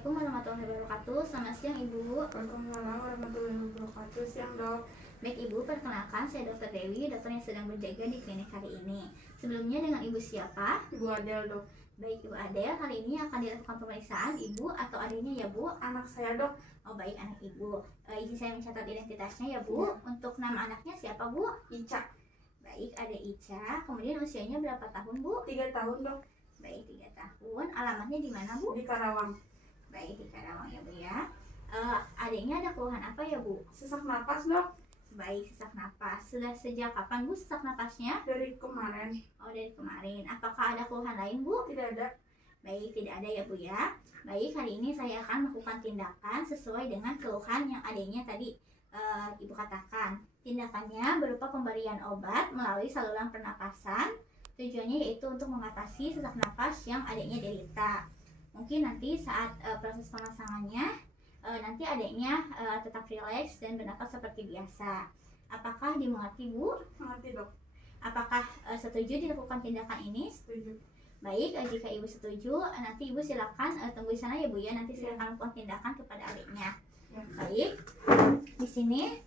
Assalamualaikum warahmatullahi wabarakatuh. Selamat siang Ibu. Waalaikumsalam warahmatullahi wabarakatuh. Siang dok. Baik Ibu, perkenalkan saya Dr. Dewi, dokter yang sedang berjaga di klinik hari ini. Sebelumnya dengan Ibu siapa? Ibu Adel dok. Baik Ibu Adel, hari ini akan dilakukan pemeriksaan Ibu atau adiknya ya Bu? Anak saya dok. Oh baik, anak Ibu. Izin saya mencatat identitasnya ya Bu. Untuk nama anaknya siapa Bu? Ica. Baik, ada Ica. Kemudian usianya berapa tahun Bu? 3 tahun dok. Baik, 3 tahun. Alamatnya di mana Bu? Di Karawang. Baik, di Karawang ya Bu ya. Adiknya ada keluhan apa ya Bu? Sesak napas dok. Baik, sesak napas. Sudah sejak kapan Bu sesak napasnya? Dari kemarin. Oh, dari kemarin. Apakah ada keluhan lain Bu? Tidak ada. Baik, tidak ada ya Bu ya. Baik, hari ini saya akan melakukan tindakan sesuai dengan keluhan yang adiknya tadi Ibu katakan. Tindakannya berupa pemberian obat melalui saluran pernapasan. Tujuannya yaitu untuk mengatasi sesak napas yang adiknya derita. Mungkin nanti saat proses pemasangannya nanti adiknya tetap rileks dan bernapas seperti biasa. Apakah dimengerti Bu? Mengerti dok. Apakah setuju dilakukan tindakan ini? Setuju. Baik, jika Ibu setuju, nanti Ibu silakan tunggu di sana ya Bu ya. Nanti silakan lakukan tindakan kepada adiknya. Ya. Baik, di sini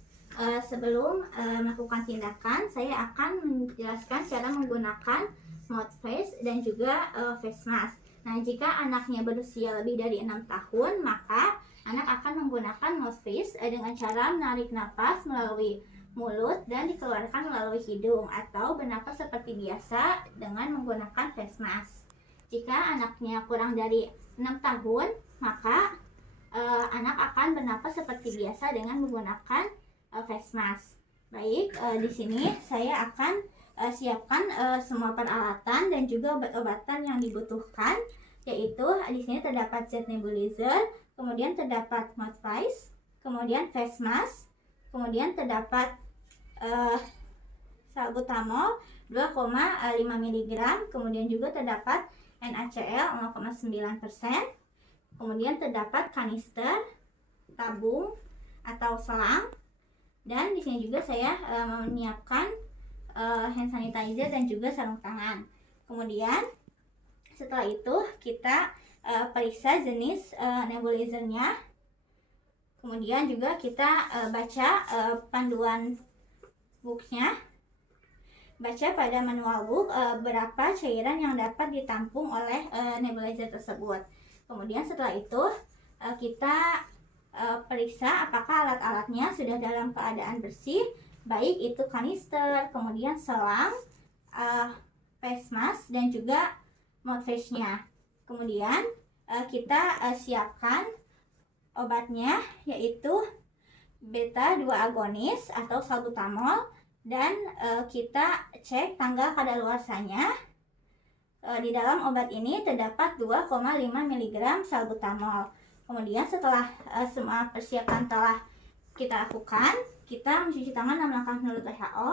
sebelum melakukan tindakan, saya akan menjelaskan cara menggunakan mouth face dan juga face mask. Nah, jika anaknya berusia lebih dari 6 tahun, maka anak akan menggunakan mouth face dengan cara menarik napas melalui mulut dan dikeluarkan melalui hidung atau bernapas seperti biasa dengan menggunakan face mask. Jika anaknya kurang dari 6 tahun, maka anak akan bernapas seperti biasa dengan menggunakan face mask. Baik, di sini saya akan siapkan semua peralatan dan juga obat-obatan yang dibutuhkan, yaitu di sini terdapat zat nebulizer, kemudian terdapat mouth face, kemudian face mask, kemudian terdapat salbutamol 2,5 mg, kemudian juga terdapat NaCl 0,9%, kemudian terdapat kanister, tabung atau selang, dan di sini juga saya menyiapkan hand sanitizer dan juga sarung tangan. Kemudian setelah itu kita periksa jenis nebulizernya. Kemudian juga kita baca panduan booknya. Baca pada manual book berapa cairan yang dapat ditampung oleh nebulizer tersebut. Kemudian setelah itu kita periksa apakah alat-alatnya sudah dalam keadaan bersih, baik itu kanister, kemudian selang, face mask dan juga mouth face-nya. Kemudian kita siapkan obatnya, yaitu beta 2 agonis atau salbutamol, dan kita cek tanggal kadaluarsanya. Di dalam obat ini terdapat 2,5 mg salbutamol. Kemudian setelah semua persiapan telah kita lakukan, kita mencuci tangan 6 langkah menurut WHO.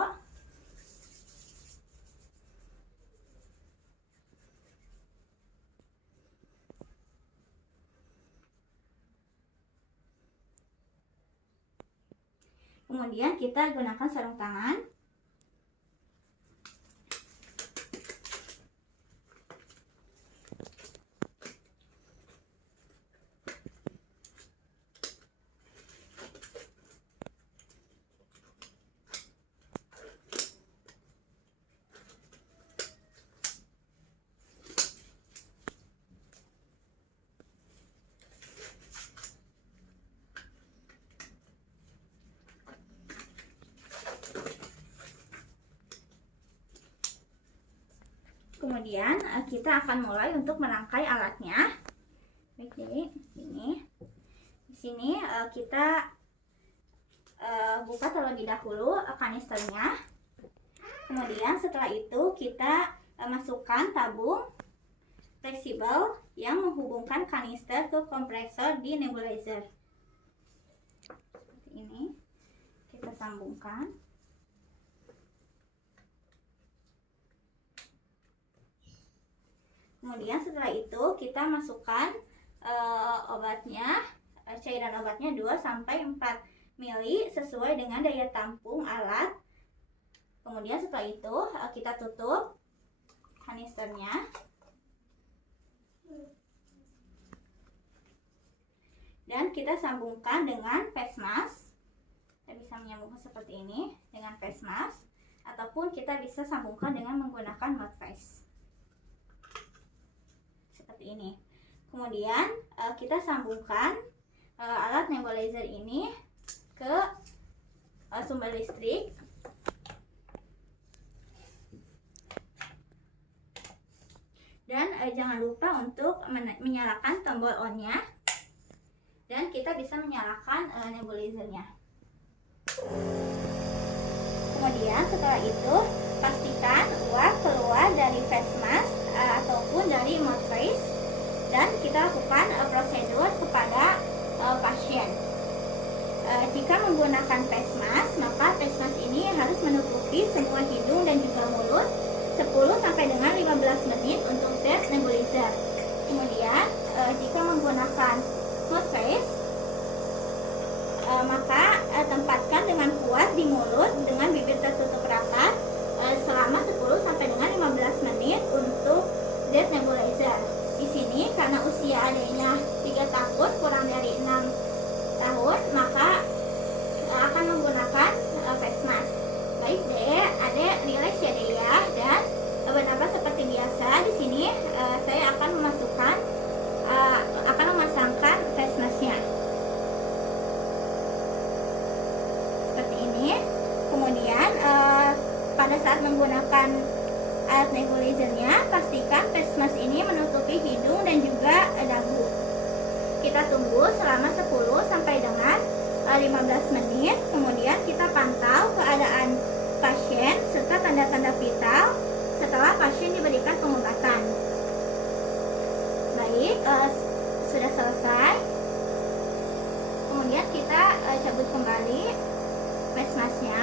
Kemudian kita gunakan sarung tangan. Kemudian kita akan mulai untuk merangkai alatnya. Baik, jadi di sini kita buka terlebih dahulu kanisternya. Kemudian setelah itu kita masukkan tabung fleksibel yang menghubungkan kanister ke kompresor di nebulizer. Seperti ini, kita sambungkan. Kemudian setelah itu kita masukkan obatnya, cairan obatnya 2-4 ml sesuai dengan daya tampung alat. Kemudian setelah itu kita tutup kanisternya. dan kita sambungkan dengan face mask. Kita bisa menyambungkan seperti ini dengan face mask, ataupun kita bisa sambungkan dengan menggunakan mouth face seperti ini. Kemudian kita sambungkan alat nebulizer ini ke sumber listrik. Dan jangan lupa untuk menyalakan tombol on-nya, dan kita bisa menyalakan nebulizernya. Kemudian setelah itu pastikan uap keluar dari face mask ataupun dari mouth face, dan kita lakukan prosedur kepada pasien. Jika menggunakan face mask, maka face mask ini harus menutupi semua hidung dan juga mulut 10 sampai dengan 15 menit untuk zat nebulizer. Kemudian jika menggunakan mouth face, maka tempatkan dengan kuat di mulut dengan bibir tertutup rapat selama 10 sampai dengan 15 menit untuk zat nebulizer. Di sini karena usia adiknya 3 tahun kurang dari 6 tahun, maka akan menggunakan face mask. Baik Dek, Adek relax ya Dek ya, dan bernafas seperti biasa. Di sini saya akan memasangkan face masknya seperti ini. Kemudian pada saat menggunakan alat nebulizernya, pastikan face mask ini menutupi hidung dan juga dagu. Kita tunggu selama 10 sampai dengan 15 menit. Kemudian kita pantau keadaan pasien serta tanda-tanda vital setelah pasien diberikan pengobatan. Baik, sudah selesai. Kemudian kita cabut kembali face masknya,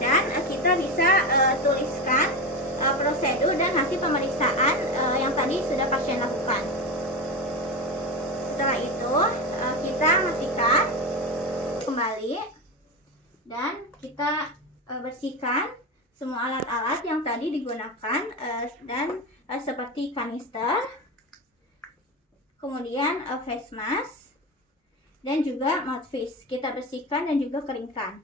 dan kita bisa tuliskan prosedur dan hasil pemeriksaan yang tadi sudah pasien lakukan. Setelah itu kita matikan kembali, dan kita bersihkan semua alat-alat yang tadi digunakan, dan seperti kanister, kemudian face mask, dan juga mouth face. Kita bersihkan dan juga keringkan.